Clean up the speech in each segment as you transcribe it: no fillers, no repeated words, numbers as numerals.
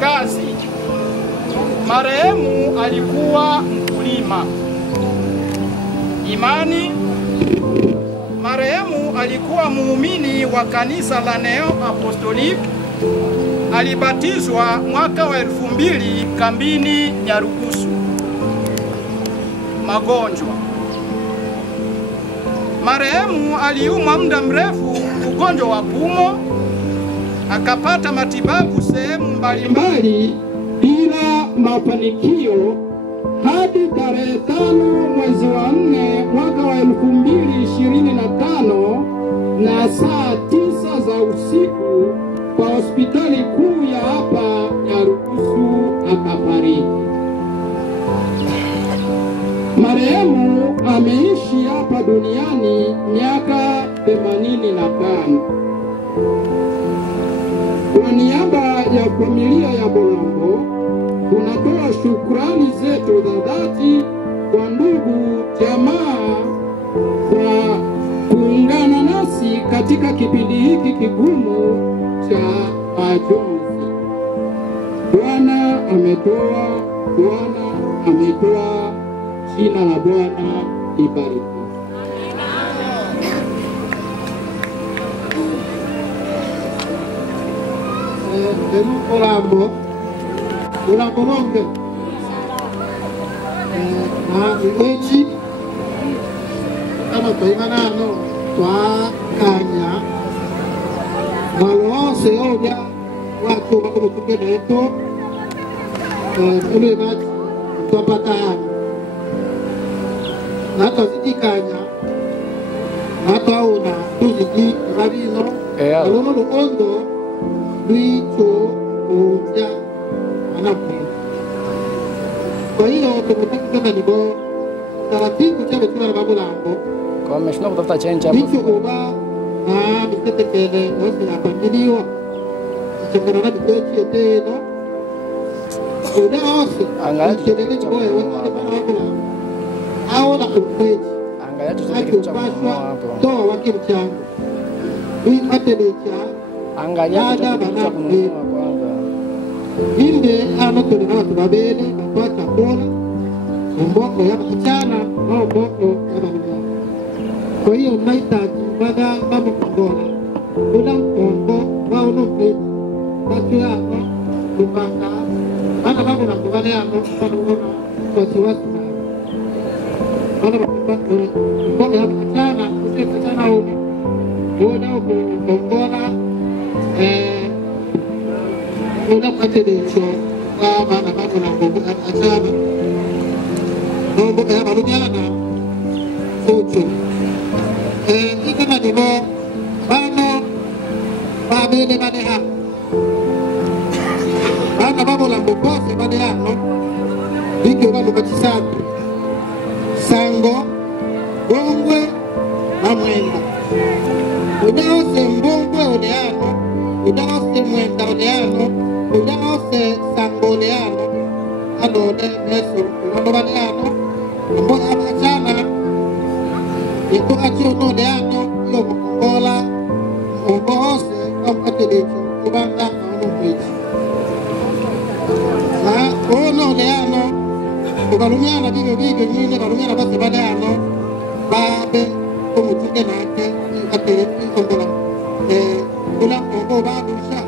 Kazi. Marehemu alikuwa mkulima. Imani. Marehemu alikuwa muumini wa kanisa la Neo Apostolic. Alibatizwa mwaka wa 2000 kambini Nyarugusu. Magonjwa. Marehemu aliumwa muda mrefu ugonjwa wa pumu, akapata matibabu sehemu mbalimbali bila mafanikio hadi tarehe 5 mwezi wa 4 mwaka wa 2025 na saa 9 za usiku kwa hospitali kuu ya hapa Nyarugusu akafariki. Marehemu ameishi hapa duniani miaka 85. Kwa niaba ya familia ya Bolambo, tunatoa shukrani zetu za dhati kwa ndugu jamaa kwa kuungana nasi katika kipindi hiki kigumu cha majonzi. Bwana ametoa, Bwana ametoa, jina la Bwana libarikiwe. Bolambo longe na iwechi kama twainganano twakanya malose oja watu wakurutuke neto ule bati twapatana na twazidikanya na twauna tuzidi rabino alono lukondo luicho uja anapu. Kwa hiyo tumekuwa nibo taratibu chale tuna Bolambo kwa mmeshindwa kutafuta change hapo hicho uba na mtetekele wote yapangiliwa chakana na bitochi tena uda ose angalia boye wote Bolambo au na upeji angalia tutapashwa hapo toa wakimchango hii atelecha angalia tutapata kununua kwanza inde ano tuli na watu babeli kwa chakula mbongo ya mchana au mbongo ya mchana. Kwa hiyo mahitaji baada mambo kubola kuna mbongo wao nopeti watu hapa kupanga ana mambo na kubale hapo kwa kuona wasiwasi ana mbongo ya mchana mchana huko ndio mbongola una patelecho kama na mambo na mbongo achana mambo ya marudiana ocho ikana nibo bano babele baneha bana Bolambo bose banehano bikyo bano kachisantu sango bongwe na mwenda udaose mbongwe oneano udaose mwenda oneano udaose sango oneano anode meso unono baneano mbo abachana ito achio no oneano yo mkongola mbose amkatelecho kubanga na unomwechi na ono oneano ukalumiana bibyo nyine kalumiana base baneano babe umutuke nake atele kongola kula kongo babusha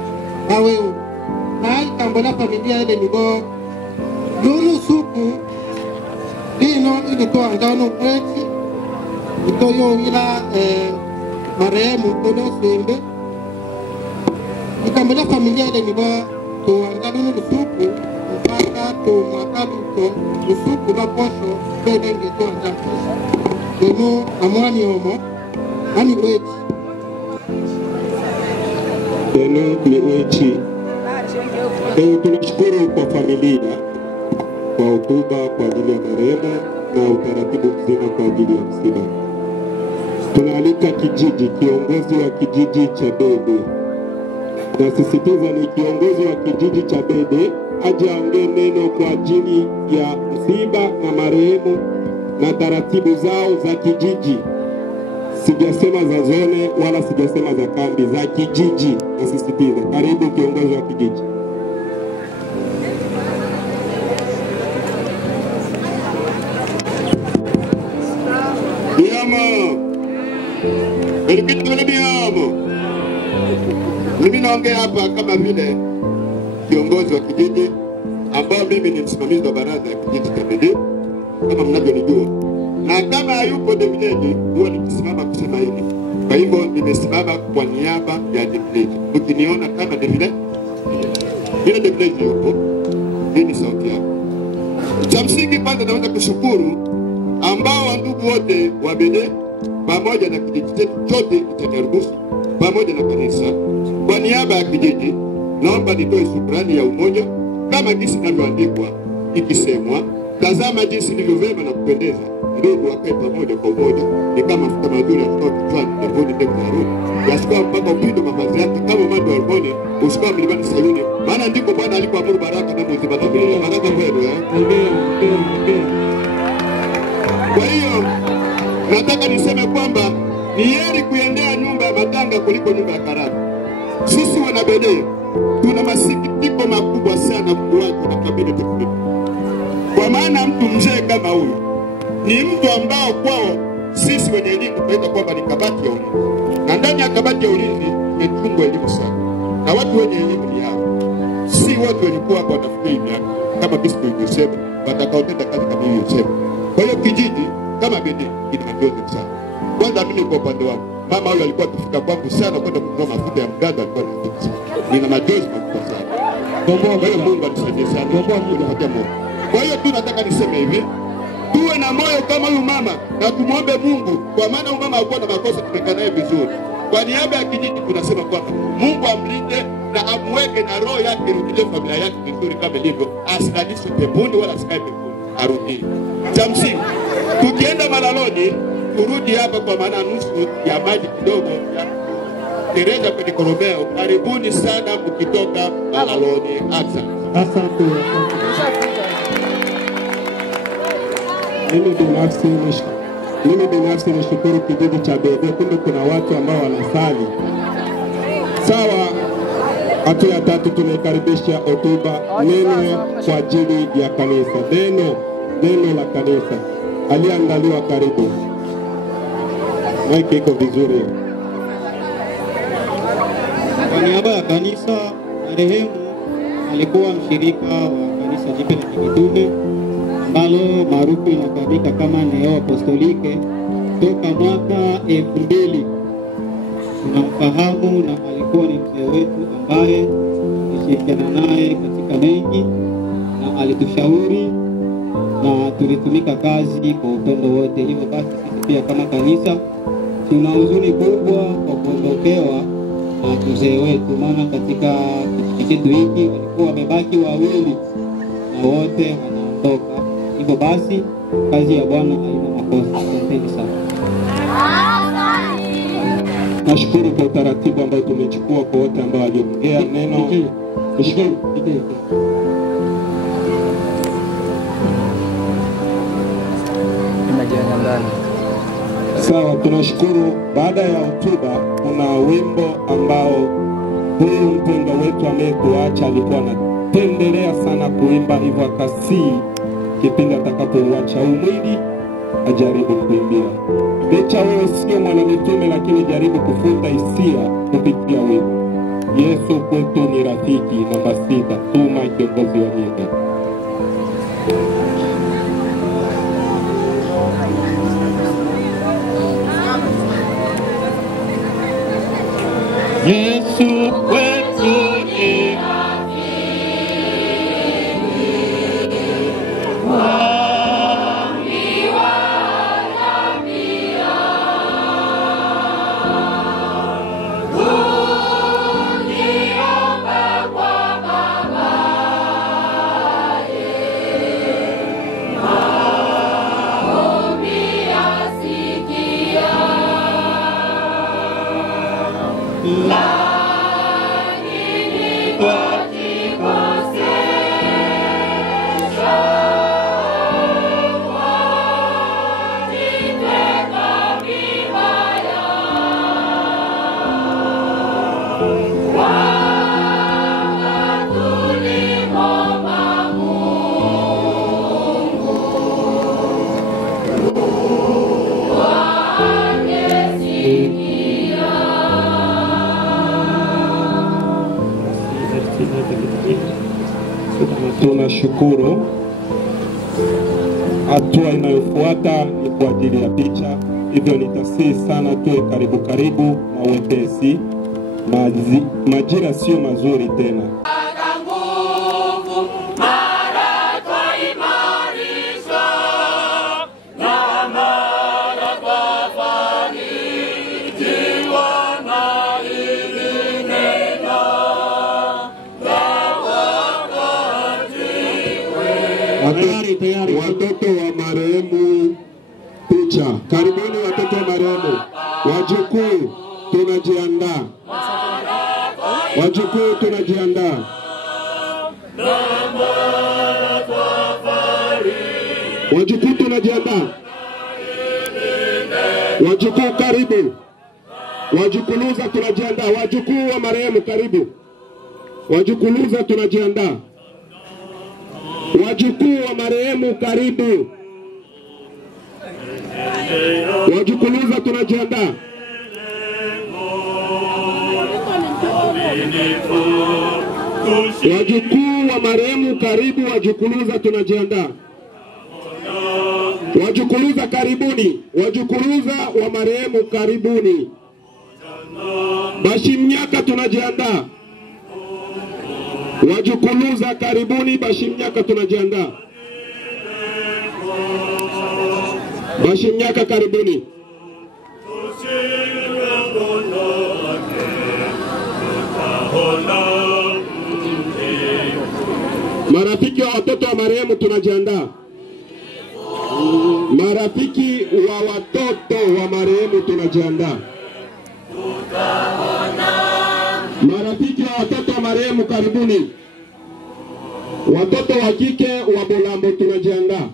bawewe na ikambola familia ile nibo lulu suku dino ilitoa ngano kwechi itoyo ila marehemu kono sembe ikambola familia ile nibo to ngano suku mpaka to mwakalu to suku la posho bedenge to ngano dino amwani homo ani kwechi dino ni kwechi. Tunashukuru kwa familia kwa hotuba kwa ajili ya marehemu na utaratibu mzima kwa ajili ya msiba. Tunaalika kijiji, kiongozi wa kijiji cha Bede, nasisitiza ni kiongozi wa kijiji cha Bede, aje aongee neno kwa ajili ya msiba na marehemu na taratibu zao za kijiji. Sijasema za zone wala sijasema za kambi, za kijiji. Nasisitiza. Karibu kiongozi wa kijiji. Mimi naongea hapa kama vile kiongozi wa kijiji ambao mimi ni msimamizi wa baraza ya kijiji cha Bedi kama mnavyonijua. Na kama hayupo David huwa nikisimama kusema hili. Kwa hivyo nimesimama kwa niaba ya David. Mkiniona kama David, ile David yupo, hii ni sauti yako. Cha msingi kwanza naomba kushukuru ambao ndugu wote wa Bedi pamoja na kijiji chetu chote cha Nyarugusu pamoja na kanisa. Kwa niaba ya kijiji naomba nitoe shukrani ya umoja kama jinsi inavyoandikwa ikisemwa, tazama jinsi nilivyovema na kupendeza ndugu wakae pamoja kwa umoja, ni kama mafuta mazuri yatoka kichwani na bodi ndefu za Haruni yashuka mpaka upindo mavazi yake kama mando wa Harmoni ushuka mlimani Sayuni, maana ndipo Bwana alipoamuru baraka na mwezi baraka kwenu. Kwa hiyo nataka niseme kwamba ni heri kuendea nyumba ya matanga kuliko nyumba ya karamu. Sisi wana Bedi tuna masikitiko makubwa sana kuwatu na kabila teku. Kwa maana mtu mzee kama huyu ni mtu ambao kwao sisi wenye elimu tunaita kwamba ni kabati ya ulinzi. Na ndani ya kabati ya ulinzi ni chungu elimu sana. Na watu wenye elimu ni hao. Si watu walikuwa kwa wanafikiri miaka kama Kristo ilivyosema watakaotenda kazi kama ilivyosema. Kwa hiyo kijiji kama Bedi ina majonzi sana. Kwanza mimi kwa upande wangu, mama huyu alikuwa akifika kwangu sana kwenda kununua mafuta ya mganda, alikuwa anafika sana. Nina majonzi makubwa sana. Kwa hiyo Mungu atusaidie sana. Mungu anipatie moyo. Kwa hiyo tu nataka niseme hivi, tuwe na moyo kama huyu mama na tumuombe Mungu, kwa maana huyu mama alikuwa na makosa, tumekaa naye vizuri. Kwa niaba ya kijiji tunasema kwamba Mungu amlinde na amweke na roho yake irudie familia yake vizuri kama ilivyo, asilalishe peponi wala asikae peponi, arudie. Cha msingi tukienda Malaloni turudi hapa, kwa maana nusu ya maji kidogo ya Tereza kwenye Koromeo. Karibuni sana mkitoka Malaloni. Asante. Mimi binafsi nishukuru kijiji cha Bedi. Kumbe kuna watu ambao wanasali. Sawa. Hatua ya tatu tunaikaribisha hotuba, neno kwa ajili ya kanisa. Neno la kanisa aliandaliwa. Karibu. Maiki iko vizuri. Kwa niaba ya kanisa, marehemu alikuwa mshirika wa kanisa jipya la Kimitume ambalo maarufu inafahamika kama Neo Apostolike toka mwaka 2000. Tunamfahamu na alikuwa ni mzee wetu ambaye tulishirikiana naye katika mengi na alitushauri na tulitumika kazi kwa upendo wote. Hivyo basi sisi pia kama kanisa tuna huzuni kubwa kwa kuondokewa na mzee wetu, maana katika kijiji chetu hiki walikuwa wamebaki wawili na wote wanaondoka. Hivyo basi kazi ya Bwana haina makosa. Asanteni sana. Nashukuru kwa utaratibu ambao tumechukua kwa wote ambao waliongea neno. Sawa, tunashukuru. Baada ya hotuba kuna wimbo ambao huyu mpendwa wetu ametuacha alikuwa anatendelea sana kuimba, hivyo akasii kipindi atakapouacha mwili ajaribu kuimbia. Licha wewe sio mwanamitume, lakini jaribu kufuta hisia kupitia wimbo. Yesu kwetu ni rafiki. Namba 6, tuma kiongozi wa nyimbo. Yesu kwetu ni Uniombe kwa Baba Tunashukuru. Hatua inayofuata ni kwa ajili ya picha, hivyo nitasihi sana tuwe karibu karibu na wepesi. Majira sio mazuri tena. Watoto wa marehemu picha. Karibuni watoto wa marehemu. Wajukuu tunajiandaa. Wajukuu tunajiandaa. Wajukuu tunajiandaa. Wajukuu karibu. Wajukuluza tunajiandaa. Wajukuu wa marehemu karibu. Wajukuluza tunajiandaa. Wajukuu wa marehemu karibu. Wajukuluza tunajiandaa. Wajukuu wa marehemu karibu. Wajukuluza tunajiandaa. Wajukuluza karibuni. Wajukuluza wa marehemu karibuni. Bashimnyaka tunajiandaa. Wajukuluza karibuni. Bashimnyaka tunajiandaa. Bashimnyaka karibuni. Marafiki wa watoto wa marehemu tunajiandaa. Marafiki wa watoto wa marehemu tunajiandaa. Marafiki wa watoto wa marehemu karibuni. Watoto wa kike wa Bolambo tunajiandaa.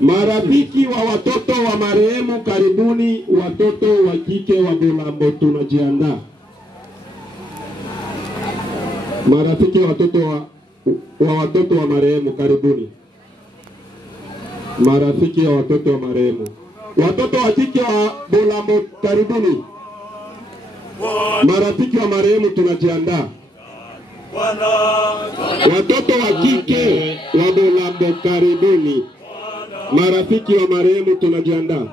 Marafiki wa watoto wa marehemu karibuni. Watoto wa kike wa Bolambo tunajiandaa. Marafiki wa watoto wa marehemu karibuni. Marafiki wa watoto wa marehemu. Watoto wa kike wa Bolambo karibuni. Marafiki wa marehemu tunajiandaa. Watoto wa kike wa Bolambo karibuni. Marafiki wa marehemu tunajiandaa.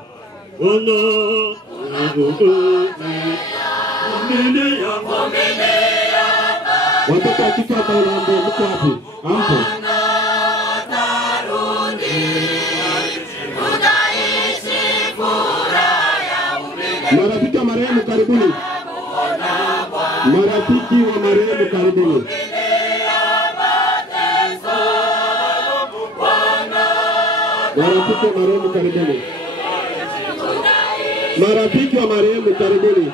Watoto wa kike wa Bolambo mko wapi? Hapo. Marafiki wa marehemu karibuni. Marafiki wa marehemu karibuni. Marafiki wa marehemu karibuni. Marafiki wa marehemu karibuni.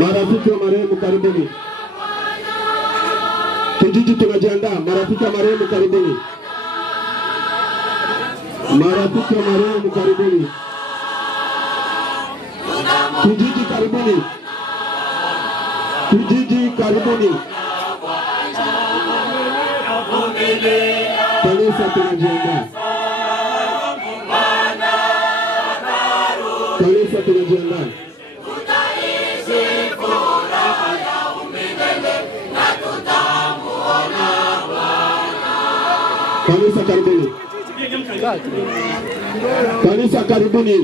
Marafiki wa marehemu karibuni. Kijiji tunajiandaa. Marafiki wa marehemu karibuni. Marafiki wa marehemu karibuni. Kijiji karibuni. Kijiji karibuni. Kanisa tunajiandaa. Kanisa tunajiandaa. Kanisa karibuni. Kanisa karibuni.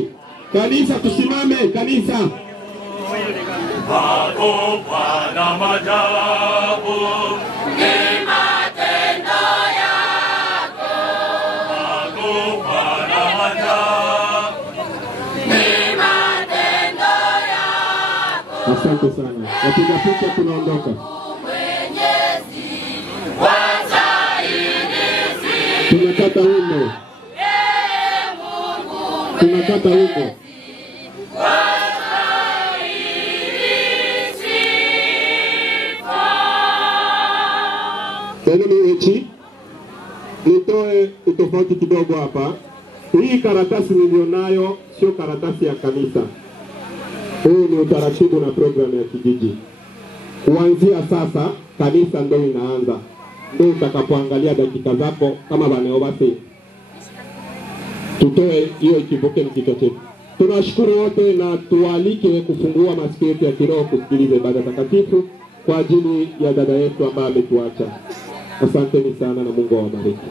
Kanisa tusimame. Kanisa. Bwana majabu ni matendo yako. Bwana majabu ni matendo yako. Asante sana. Wapiga picha tunaondoka. Tunakata wimbo. Tunakata wimbo. Nitoe utofauti kidogo hapa. Hii karatasi nilionayo sio karatasi ya kanisa. Huu ni utaratibu na programu ya kijiji. Kuanzia sasa kanisa ndio inaanza. Ndio utakapoangalia dakika zako kama baneobasi. Tutoe hiyo ikivuke mkito chetu. Tunawashukuru wote na tualike kufungua masikio yetu ya kiroho kusikiliza ibada takatifu kwa ajili ya dada yetu ambaye ametuacha. Asanteni sana na Mungu awabariki.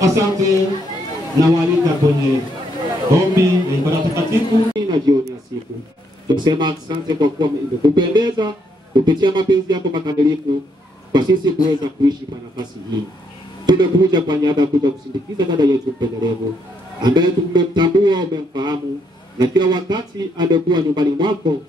Asante na walika kwenye ombi ya ibada takatifu na jioni ya siku. Tunasema asante kwa kuwa imekupendeza kupitia mapenzi yako makamilifu kwa sisi kuweza kuishi kwa nafasi hii. Tumekuja kwa niaba ya kuja kusindikiza dada yetu mpendelevu ambaye tumemtambua, umemfahamu, na kila wakati amekuwa nyumbani mwako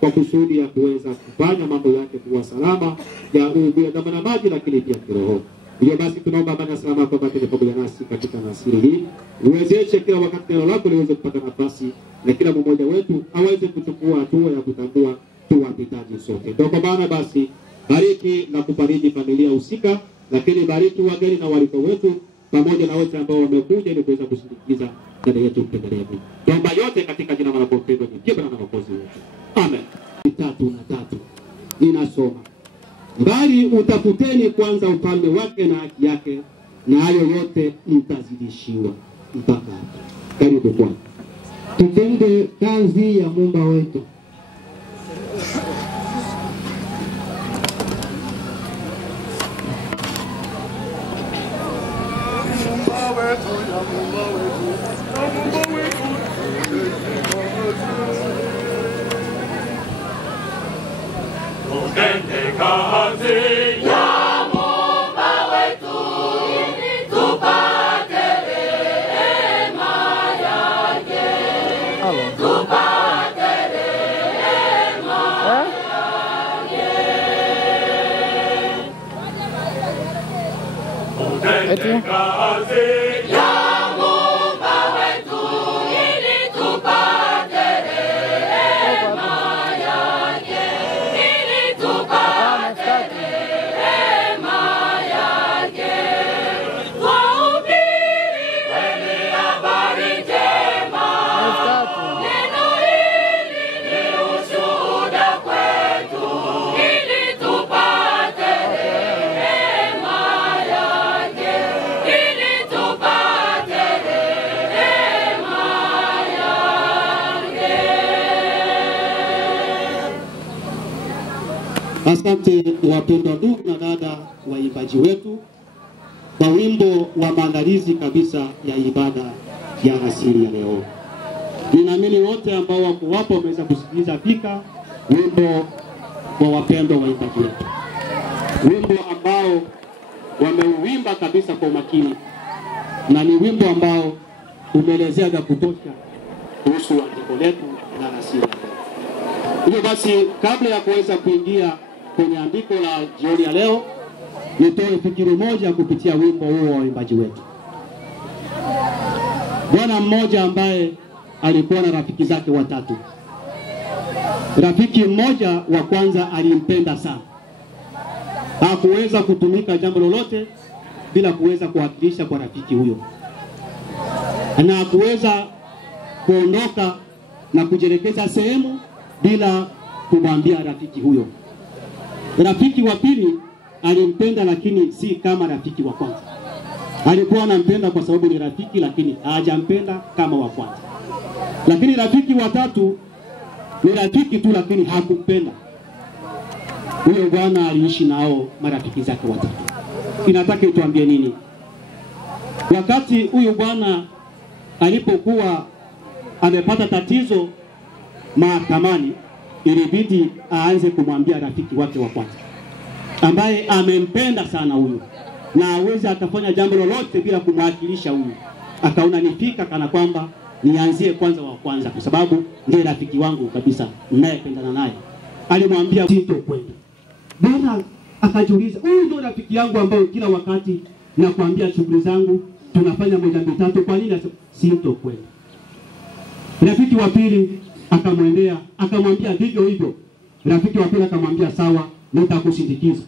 kwa kusudi ya kuweza kufanya mambo yake kuwa salama ya uguya damu na maji, lakini pia kiroho. Hivyo basi tunaomba amani na salama kwa baki pamoja nasi katika nasiri hii. Uwezeshe kila wakati neno lako liweze kupata nafasi na kila mmoja wetu aweze kuchukua hatua ya kutambua tuwapitaji sote. Ndio kwa maana basi bariki na kubariki familia husika, lakini bariki wageni na waliko wetu pamoja na wote ambao wamekuja ili kuweza kusindikiza dada yetu mpendelevu. Tuomba yote katika jina la Bwana mpendwa ni Bwana na Mwokozi wetu. Amen. 3:3 ninasoma, bali utafuteni kwanza ufalme wake na haki yake, na hayo yote mtazidishiwa. Mpaka hapo. Karibu Bwana. Tutende kazi ya Muumba wetu. Tutende kazi ya Muumba wetu ili tupate rehema yake. Tupate rehema yake. Tutende kazi ya Muumba wetu ili tupate rehema yake. Asante wapendwa ndugu na dada waimbaji wetu kwa wimbo wa maandalizi kabisa ya ibada ya asili ya leo. Ninaamini wote ambao wako hapo wameweza kusikiliza fika wimbo wa wapendwa waimbaji wetu, wimbo ambao wameuimba kabisa kwa umakini, na ni wimbo ambao umeelezea vya kutosha kuhusu andiko letu la asili ya leo. Hivyo basi, kabla ya kuweza kuingia kwenye andiko la jioni ya leo, nitoe fikiri moja kupitia wimbo huo wa waimbaji wetu. Bwana mmoja ambaye alikuwa na rafiki zake watatu. Rafiki mmoja wa kwanza alimpenda sana, hakuweza kutumika jambo lolote bila kuweza kuwakilisha kwa rafiki huyo, na hakuweza kuondoka na kujielekeza sehemu bila kumwambia rafiki huyo. Rafiki wa pili alimpenda, lakini si kama rafiki wa kwanza. Alikuwa anampenda kwa sababu ni rafiki, lakini hajampenda kama wa kwanza. Lakini rafiki wa tatu ni rafiki tu, lakini hakumpenda. Huyo bwana aliishi nao marafiki zake watatu. Inataka ituambie nini? Wakati huyu bwana alipokuwa amepata tatizo mahakamani, ilibidi aanze kumwambia rafiki wake wa kwanza ambaye amempenda sana huyu, na hawezi atafanya jambo lolote bila kumwakilisha huyu. Akaona nifika kana kwamba nianzie kwanza wa kwanza, kwa sababu ndiye rafiki wangu kabisa ninayependana naye. Alimwambia sitokwenda. Bwana akajiuliza, huyu ndio rafiki yangu ambao kila wakati nakwambia shughuli zangu tunafanya moja mbili tatu, kwa nini sitokwenda? Rafiki wa pili akamwendea akamwambia vivyo hivyo. Rafiki wa pili akamwambia sawa, nitakusindikiza.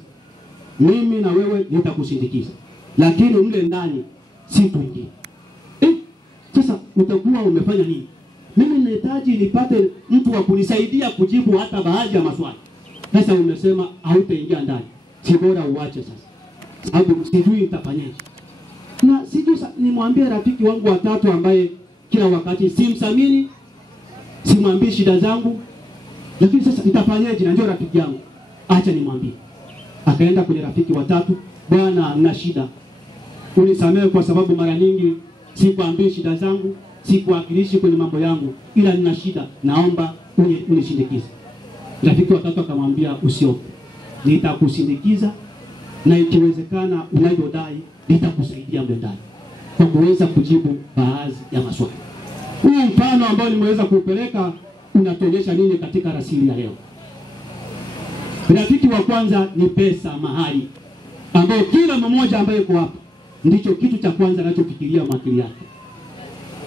Mimi na wewe nitakusindikiza, lakini mle ndani si tuingie. Sasa utakuwa umefanya nini? Mimi ninahitaji nipate mtu wa kunisaidia kujibu hata baadhi ya maswali. Sasa umesema hautaingia ndani. Si bora uache sasa, sababu sijui nitafanyaje. Na sijui nimwambie rafiki wangu wa tatu ambaye kila wakati simsamini, simwambii shida zangu, lakini sasa nitafanyaje na ndio rafiki yangu? Acha nimwambie. Akaenda kwenye rafiki wa tatu, bwana nina shida. Unisamehe kwa sababu mara nyingi sikwambii shida zangu, sikuwakilishi kwenye mambo yangu, ila nina shida, naomba unisindikize. Rafiki wa tatu akamwambia usiogope, nitakusindikiza na ikiwezekana unavyodai nitakusaidia mbele kwa kuweza kujibu baadhi ya maswali. Huu mfano ambao nimeweza kuupeleka unatuonyesha nini katika rasili ya leo? Rafiki wa kwanza ni pesa mahali, ambao kila mmoja ambaye yuko hapa ndicho kitu cha kwanza anachofikiria akili yake.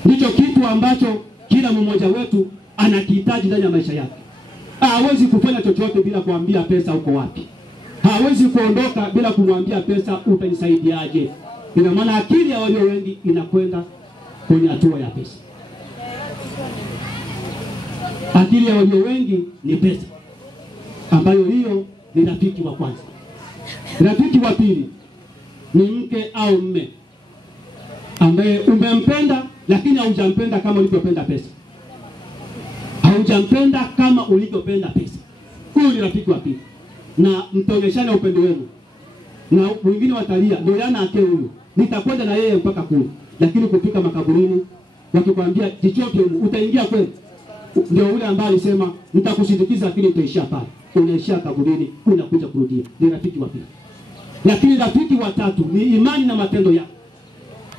Ndicho kitu ambacho kila mmoja wetu anakihitaji ndani ya maisha yake. Hawezi kufanya chochote bila kuambia pesa uko wapi. Hawezi kuondoka bila kumwambia pesa utanisaidiaje. Ina maana akili ya walio wengi inakwenda kwenye hatua ya pesa. Akili ya walio wengi ni pesa, ambayo hiyo ni rafiki wa kwanza. Rafiki wa pili ni mke au mme, ambaye umempenda lakini haujampenda kama ulivyopenda pesa. Haujampenda kama ulivyopenda pesa. Huyu ni rafiki wa pili. Na mtaonyeshana upendo wenu. Na wengine watalia, ndio yana ake huyu, nitakwenda na yeye mpaka kule. Lakini kufika makaburini wakikwambia jichoke utaingia kweli. Ndio yule ambaye alisema nitakusindikiza lakini utaishia pale. Unaishia kaburini, unakuja kurudia. Ni rafiki wa pili. Lakini rafiki wa tatu ni imani na matendo yako,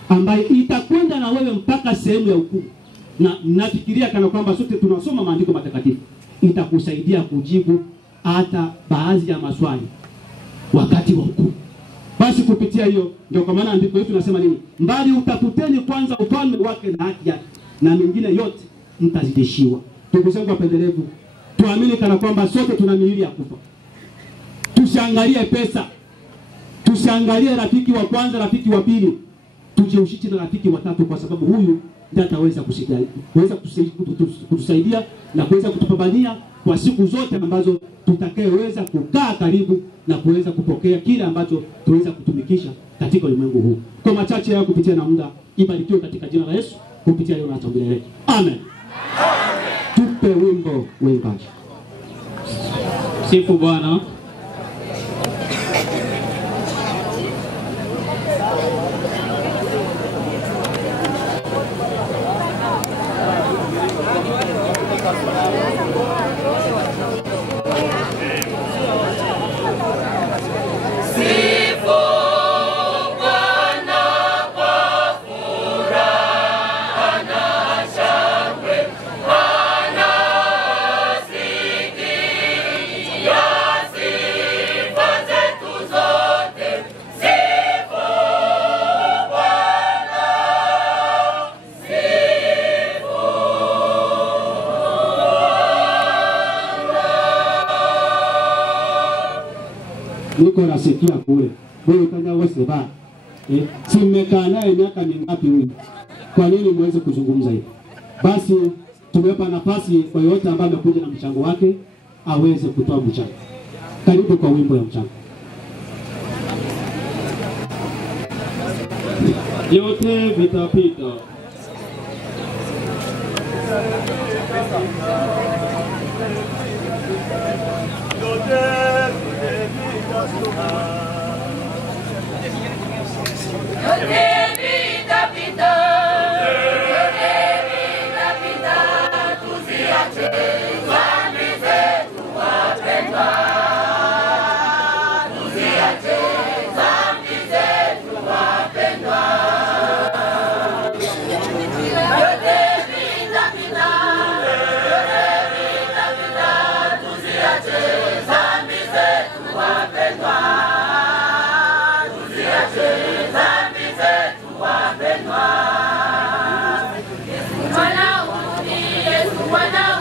ambaye itakwenda na wewe mpaka sehemu ya hukumu. Na nafikiria kana kwamba sote tunasoma maandiko matakatifu, itakusaidia kujibu hata baadhi ya maswali wakati wa hukumu. Basi kupitia hiyo ndio kwa maana andiko letu tunasema nini? Mbali utafuteni kwanza ufalme wake na haki yake, na mengine yote mtazidishiwa. Ndugu zangu wapendelevu, tuamini kana kwamba sote tuna miili ya kufa. Tusiangalie pesa, tusiangalie rafiki wa kwanza, rafiki wa pili, tujihusishe na rafiki wa tatu, kwa sababu huyu ndiye ataweza kutusaidia na kuweza kutupambania kwa siku zote ambazo tutakayeweza kukaa karibu na kuweza kupokea kile ambacho tuweza kutumikisha katika ulimwengu huu. Kwa machache yao kupitia na muda, ibarikiwe katika jina la Yesu kupitia leo na hata milele. Amen. Tupe wimbo uimbaji. Sifu Bwana. Niko nasikia kule. Wewe kanya wewe seba. Si mmekaa naye miaka mingapi huyu? Kwa nini muweze kuzungumza hivi? Basi tumewapa nafasi kwa yote ambaye amekuja na mchango wake aweze kutoa mchango. Karibu kwa wimbo ya mchango. Yote vitapita. Yesu Bwana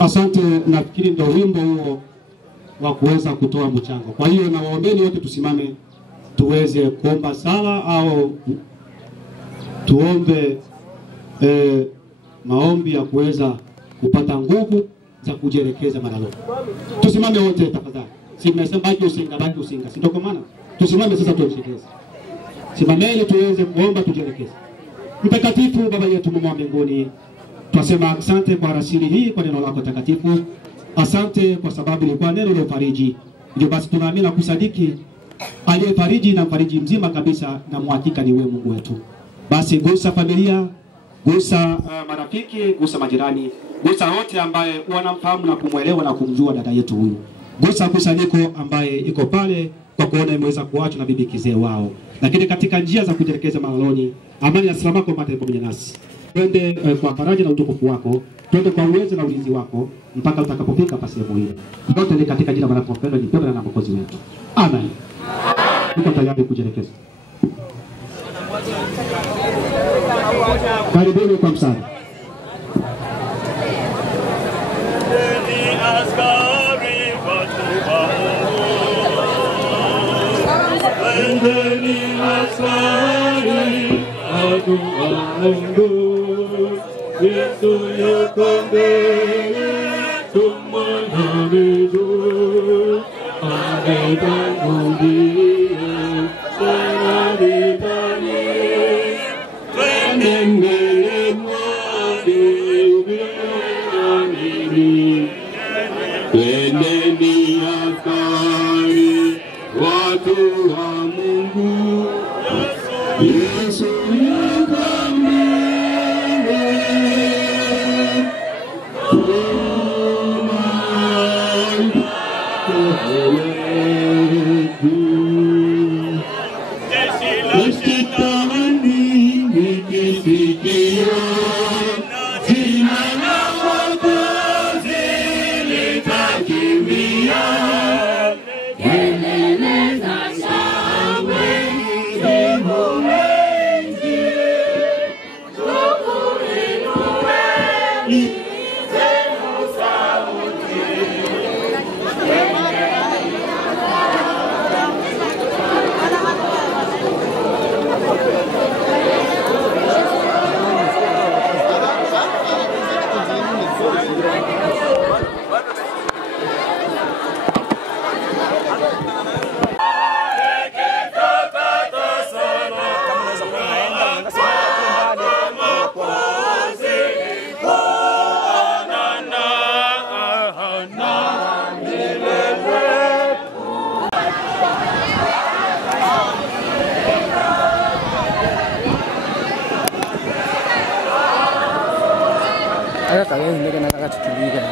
Asante, nafikiri ndio wimbo huo wa kuweza kutoa mchango. Kwa hiyo na waombeni wote tusimame tuweze kuomba sala au tuombe maombi ya kuweza kupata nguvu za kujielekeza Malalo. Tusimame wote tafadhali. Si mmesema baki usinga. Si ndio kwa maana? Tusimame sasa tuelekeze. Simameni tuweze kuomba tujielekeze. Mtakatifu Baba yetu Mungu wa mbinguni, tunasema asante kwa rasili hii kwa neno lako takatifu. Asante kwa sababu ni kwa neno la fariji. Ndio basi tunaamini na kusadiki aliyefariji na mfariji mzima kabisa na muhakika ni wewe Mungu wetu. Basi gusa familia, gusa marafiki, gusa majirani, gusa wote ambaye wanamfahamu na kumwelewa na kumjua dada yetu huyu. Gusa kusanyiko ambaye iko pale kwa kuona imeweza kuachwa na bibi kizee wao. Lakini katika njia za kujielekeza Malaloni, amani na salama kwa mataifa pamoja nasi. Twende kwa faraja na utukufu wako, twende kwa uwezo na ulinzi wako mpaka utakapofika pasi ya hili. Yote ni katika jina la Bwana mpendwa jipenda na Mwokozi wetu. Amen. Tuko tayari kujielekeza. Karibuni kwa msaada. Endeni askari adu Mungu Yesu yuko mbele tumwanamedu ametangulia sana vitani twende mbele mwake umeamini twendeni askari watu wa Mungu Yesu yuko mbele Aka kalenzi ndege nataka tukimbia.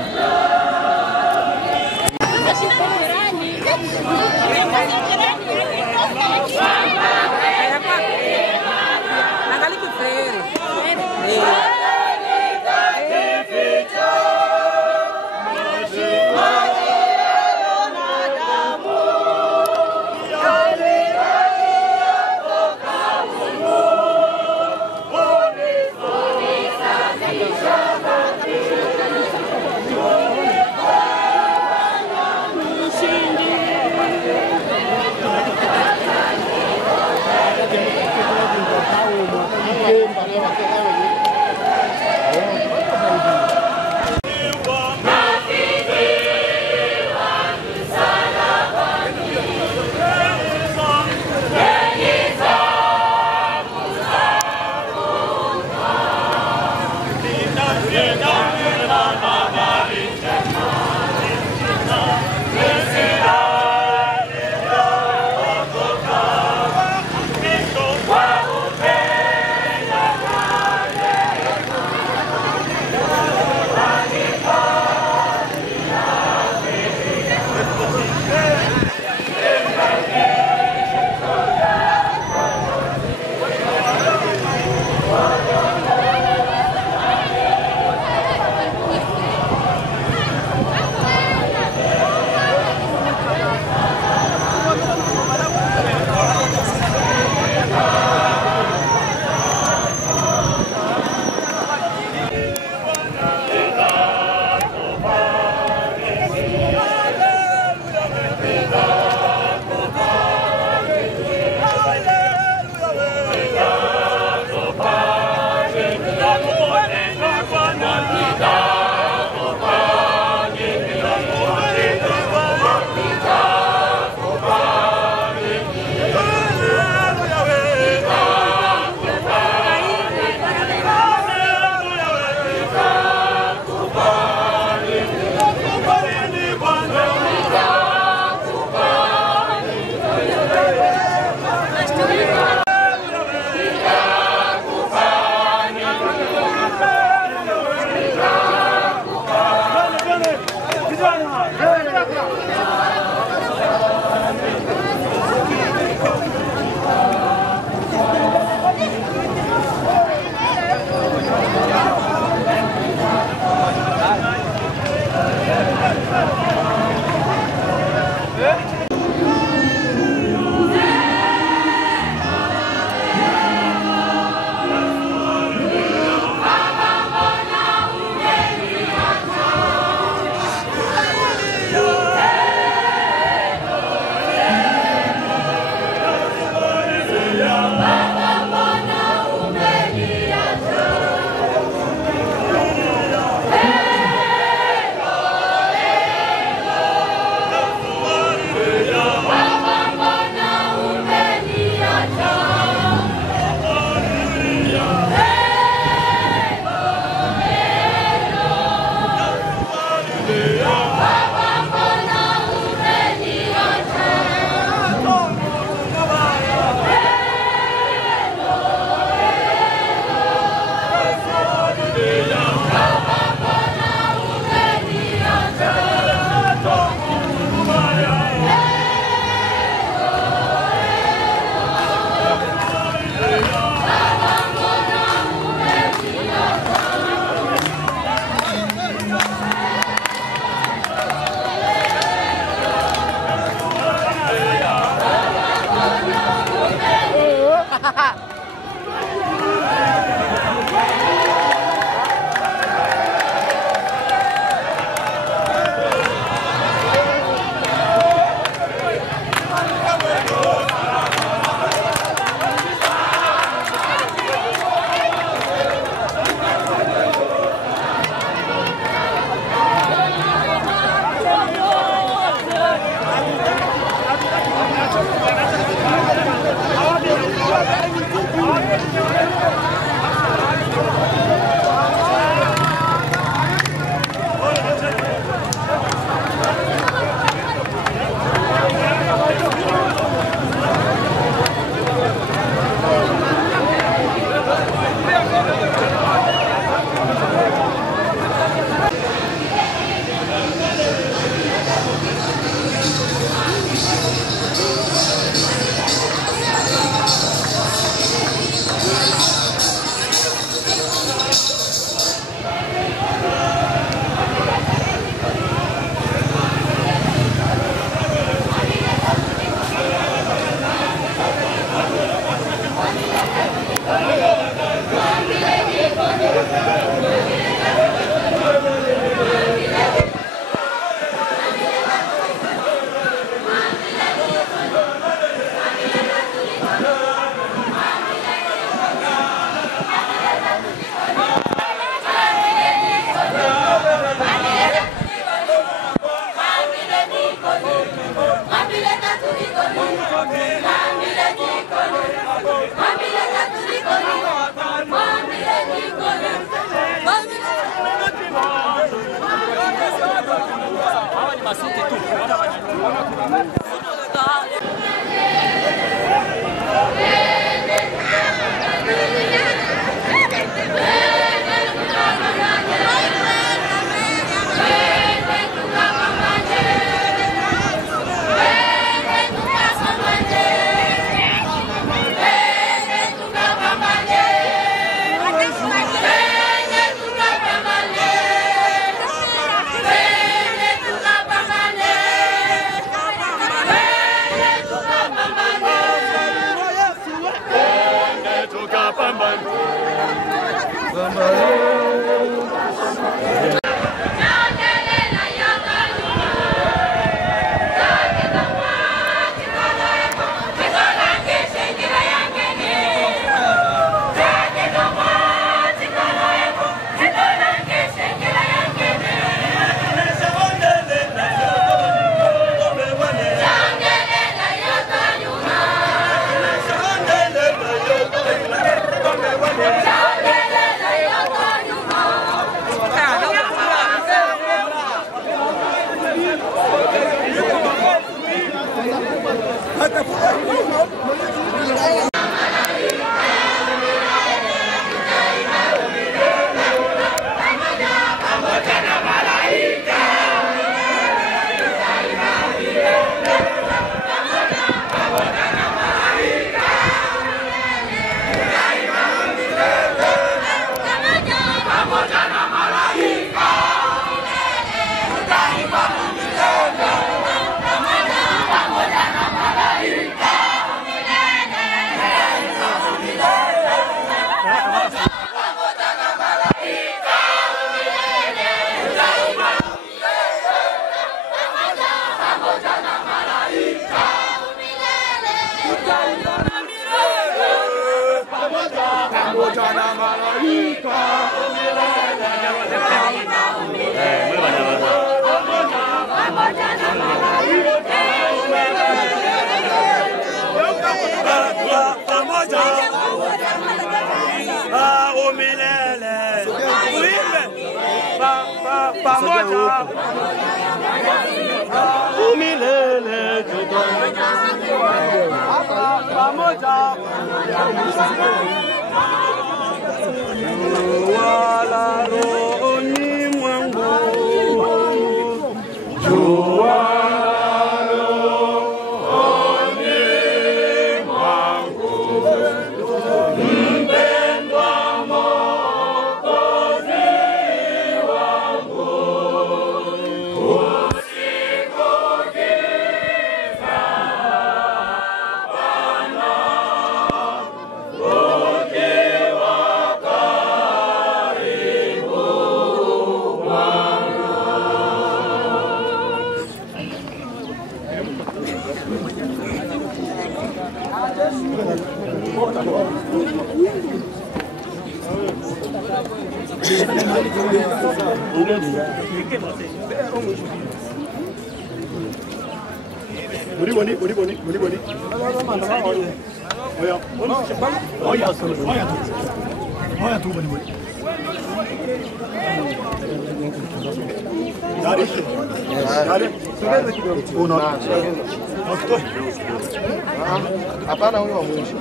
Hapana huyo wa mwisho.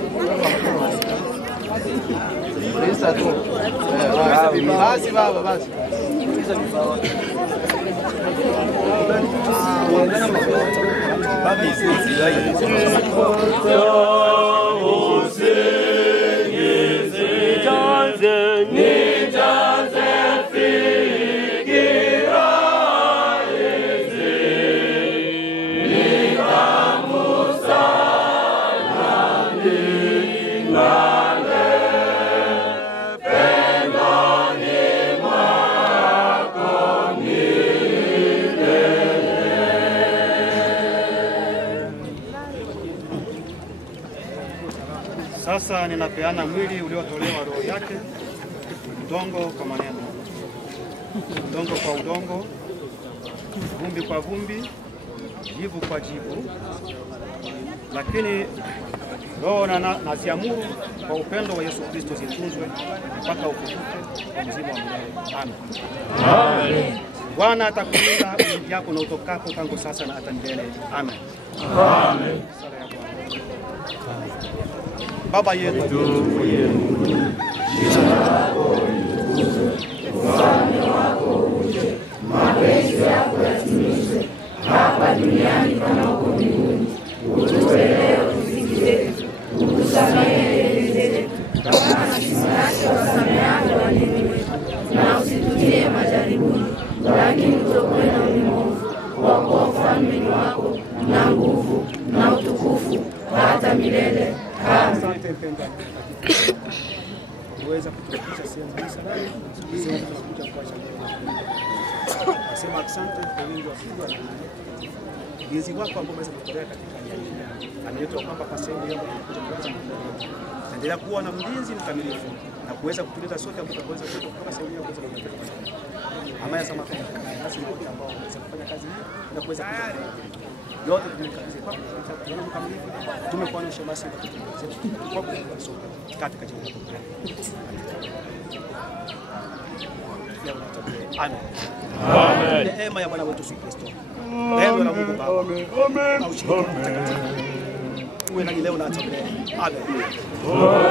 Lisa tu. Basi baba basi. Sasa ninapeana mwili uliotolewa roho yake, udongo kwa maneno, udongo kwa udongo, vumbi kwa vumbi, jivu kwa jivu, lakini roho na ziamuru kwa upendo wa Yesu Kristo zitunzwe mpaka ufufuke kwa mzima wa milele. Amen. Amen. Bwana atakulinda uingiapo yako na utokapo tangu sasa na hata milele. Amen. Amen. Sala ya Bwana. Baba yetu, jina lako litukuzwe, ufalme wako uje, mapenzi yako yatimizwe hapa duniani kama huko mbinguni. Utupe leo riziki yetu, utusamehe deni zetu kama sisi nasi wasameheavyo wageni wetu, na usitutie majaribuni, lakini utuokoe na mwovu. Kwa kuwa ufalme ni wako na nguvu na utukufu hata milele. asante mpendwa. Uweza kutufikisha sehemu hii salama, sehemu tunakuja kwa chakula. Nasema asante kwa wingi wa kubwa na ulinzi wako ambao umeweza kutolea katika jamii. Ameletwa kwamba kwa sehemu hiyo tunakuja kuanza mkutano. Endelea kuwa na mlinzi mkamilifu na kuweza kutulinda sote ambao tunaweza kutoka sehemu hiyo kuweza kupeleka kwa jamii. Amaya sama kwa nasi wote ambao wameweza kufanya kazi hii na kuweza kufanya yote tumekabidhi kwa Mungu mkamilifu. Tumekuonyesha basi kwa sote katika jina la Bwana. Amen. Amen. Neema ya Bwana wetu Yesu Kristo. Pendo la Mungu Baba. Amen. Au shirika mtakatifu. Uwe nani leo na hata milele. Amen.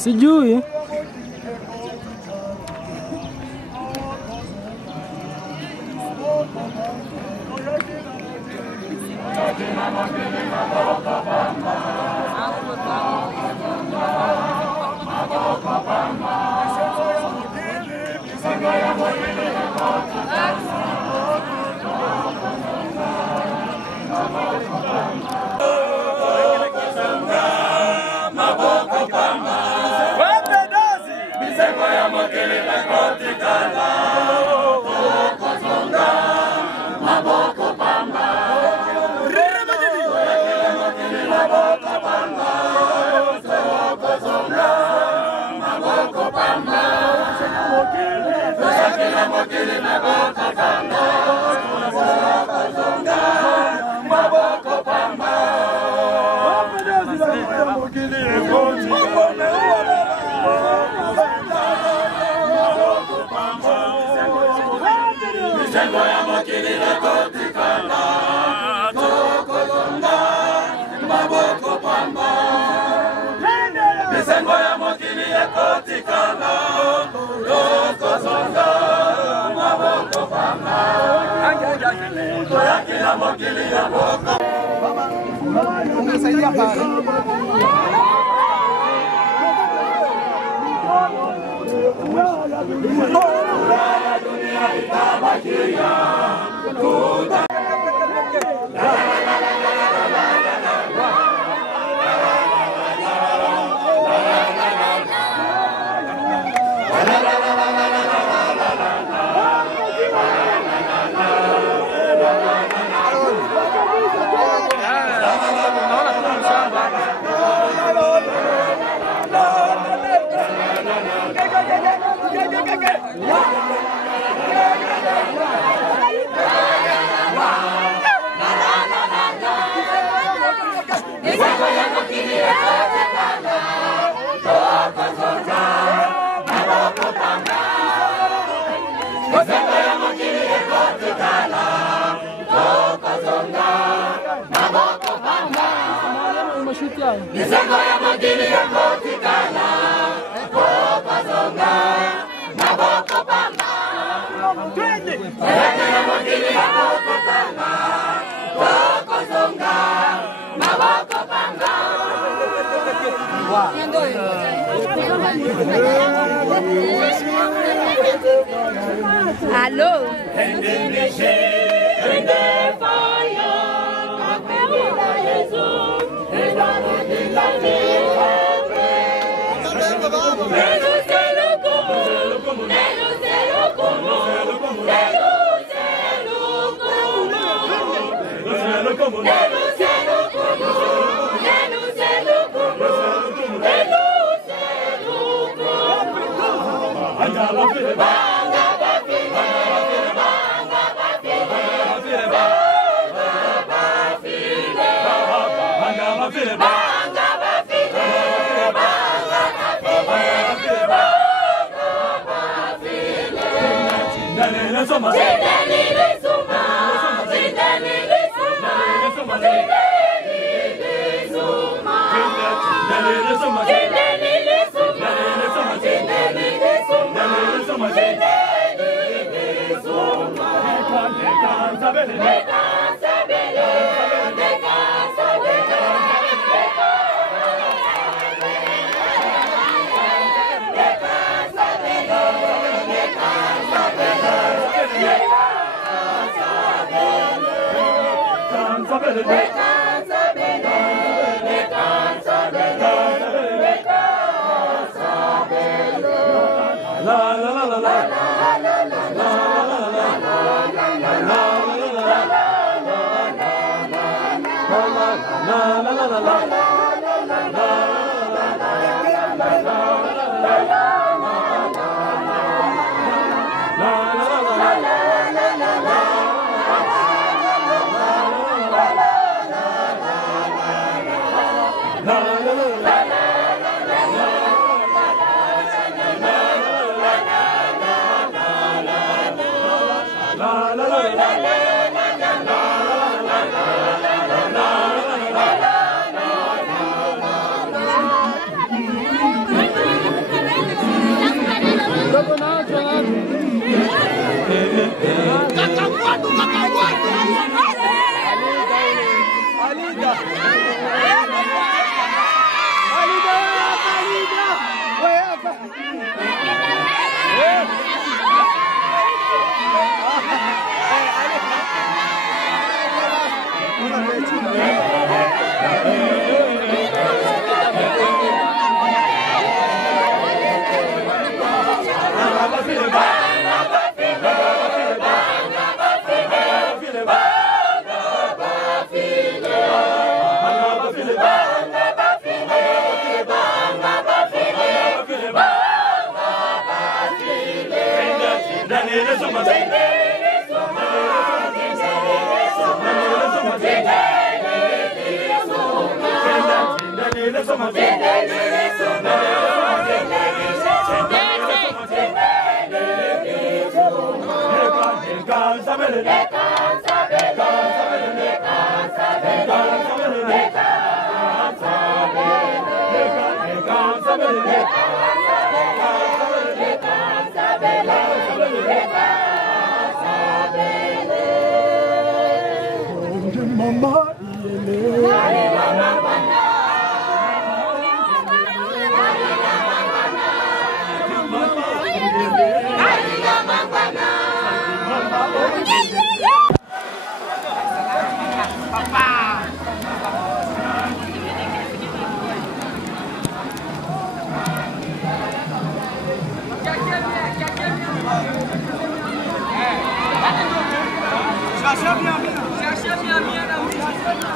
Sijui. Maboko Umesaidia pale. Mizengo ya magini ya kotikana, kopa zonga, maboko pamba. Mizengo ya magini ya kotikana, kopa zonga, maboko pamba. Allo.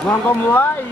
Mangko mulai.